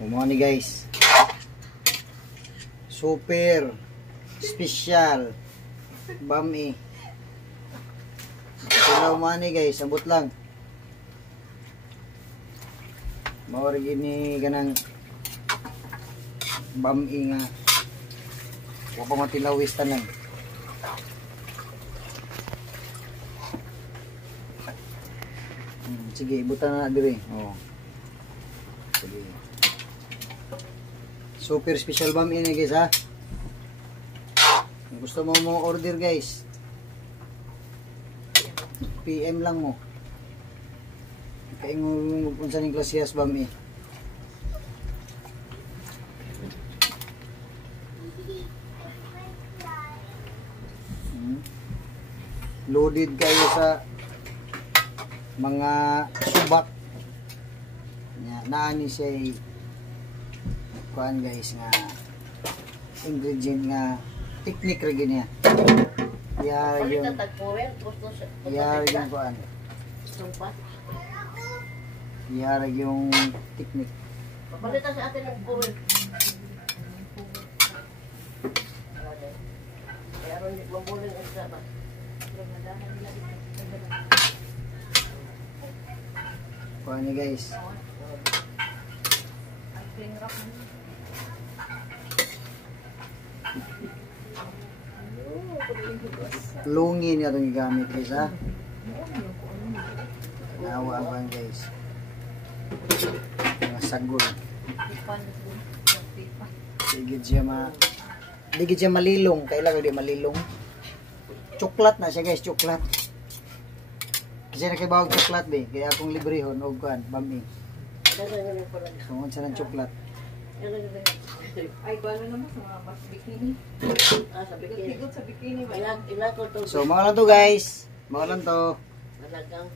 Mga ni guys. Super special bami. Sila mga ni guys, abot lang. Mawari gini ganang bami nga. Wa pa matilawis tanan. Sige, ibutan na dire. Oh. Sige. Super special bami ini guys ha. Kung gusto mo order guys, PM lang mo. Kaya mo kung saan yung klasiyas bami. Loaded kayo sa mga subak. Naani siya kuan guys nga ingredient nga technique ra gini. Yar yung kuan. Yar yung technique. Pabalita sa atin ng cover. Kaya ron mabuling extra ba? Kuha niya guys. Lungi niya itong gamit guys ha. Nawaan guys. Mga sagol. Digid siya malilong. Kailangan di malilong. Choklat na siya guys, choklat. Kasi nakibawag choklat be, kaya akong librehon o kuan, bami. Kung siya ng choklat. Ay, paano naman sa mga mas bikini? Sa bikini. Bigot sa bikini. Ina ko to. So, mga lang to guys. Mga lang to. Malagang.